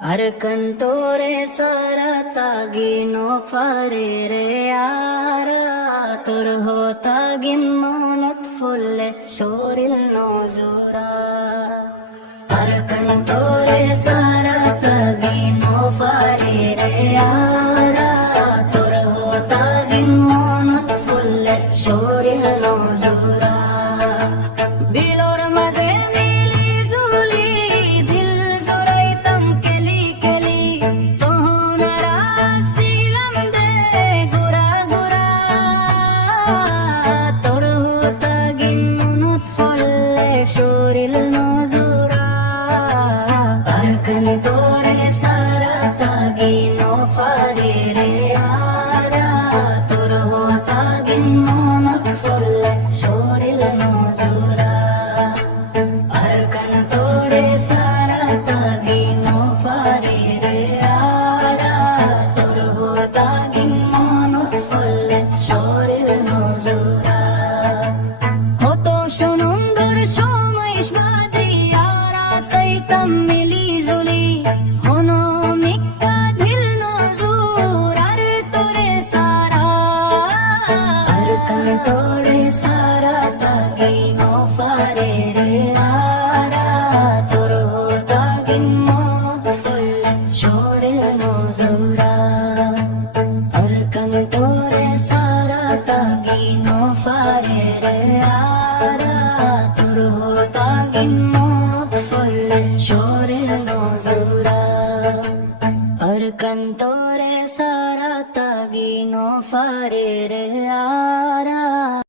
আর কন্তরে সারা তাগিনো ফারে রে আরা তোর হতাগিন মনত ফুলে শরীর নজুরা আর কন্তরে সারা তাগিনো ফারে রে আরা তোর হতাগিন মনত ফুলে শরীর নজুরা বিলোর মাঝে মিলি জুলি দিল জোরাইতাম কেলি কেলি তোহনারা ছিলাম দে গুরা গুরা তোর হতাগিন মনত ফলে শরীর নজুরা আর কন্তরে সারা তাগিন ফারে রে আরা তোর হতাগিন মনত ফলে শরীর নজুরা আর কন্তরে সারা তাগিন ফারে রে আরা তোর হতাগিন মনত ফলে শরীর নজুরা কত সুন্দর সময় বাদরি আরা তাইতাম মিলি জুলি হনো মিক্কা দিল নজুর আর তোরে সারা আর কন্তরে সারা তাগিন ফারে রে